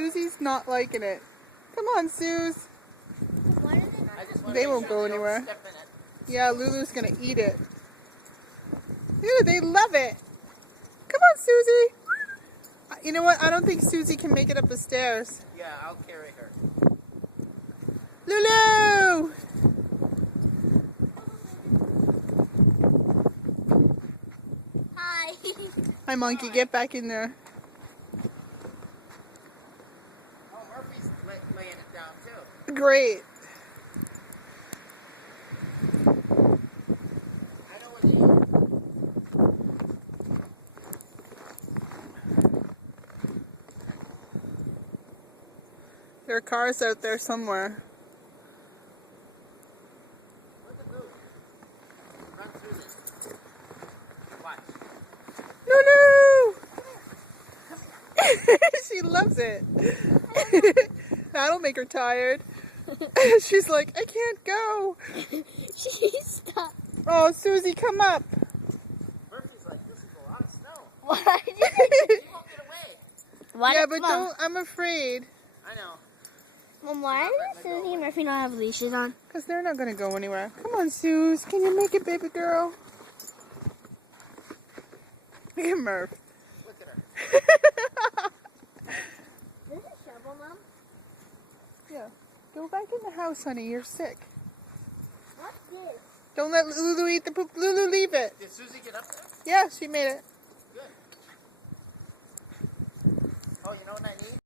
Susie's not liking it. Come on, Suze. Why are They won't go anywhere. Yeah, Lulu's gonna eat it. Ew, they love it. Come on, Susie. You know what? I don't think Susie can make it up the stairs. Yeah, I'll carry her. Lulu! Hi. Hi, monkey. Get back in there. Oh, Murphy's laying it down too. Great. I know what you There are cars out there somewhere. Look at Lou. Run through this. Watch. Lulu! She loves it. That'll make her tired. She's like, I can't go. She's stuck. Oh, Susie, come up. Murphy's like, this is a lot of snow. Why? He won't get away. Why Yeah, does but Mom? don't, I'm afraid. I know. Mom, why does Susie and Murphy not have leashes on? Because they're not going to go anywhere. Come on, Suze. Can you make it, baby girl? Look at Murph. Look at her. This is a shovel, Mom. Yeah. Go back in the house, honey. You're sick. What's this? Don't let Lulu eat the poop. Lulu, leave it. Did Susie get up there? Yeah, she made it. Good. Oh, you know what I need?